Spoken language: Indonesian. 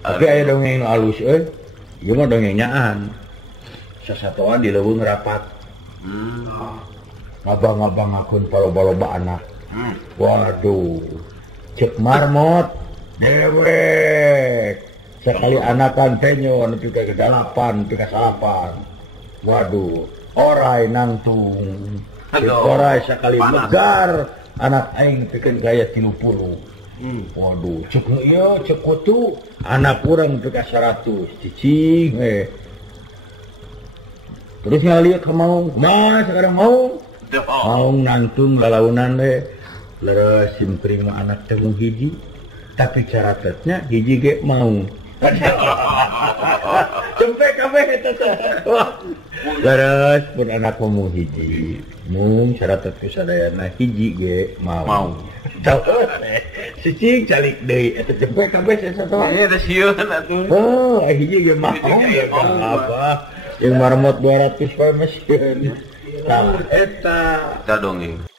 Tapi aya dongeng nu alus ieu mah dongeng nyaan. Sasatoan di leuweung rapat. Ngabang-ngabangakeun paloba-loba anak. Waduh. Cek marmot dewek. Sekali anakan penyon nepi ka 8, nepi ka 8. Waduh, orai nangtung. Orai sekali megar anak aing pikeun gaya 30. Waduh, cek ieu cek kutu anak urang nepi ka 100. Cicing Terus ngalieu ka Maung. Kumaha sekarang Maung? Maung nangtung lalaunan leres simpring anak temu hiji. Tapi caratatnya hiji ge Maung. Cempek kabeh eta teh. Leres pun anak ngomong hiji. Mung caratat ku sadayana hiji ge Maung. Cicing calik deui eta cempek kabeh sasatoan. Eta sieun atuh. Oh, hiji ge Maung ya apa? Yang marmot 200 poe mesin. Tah eta Kita dongeng.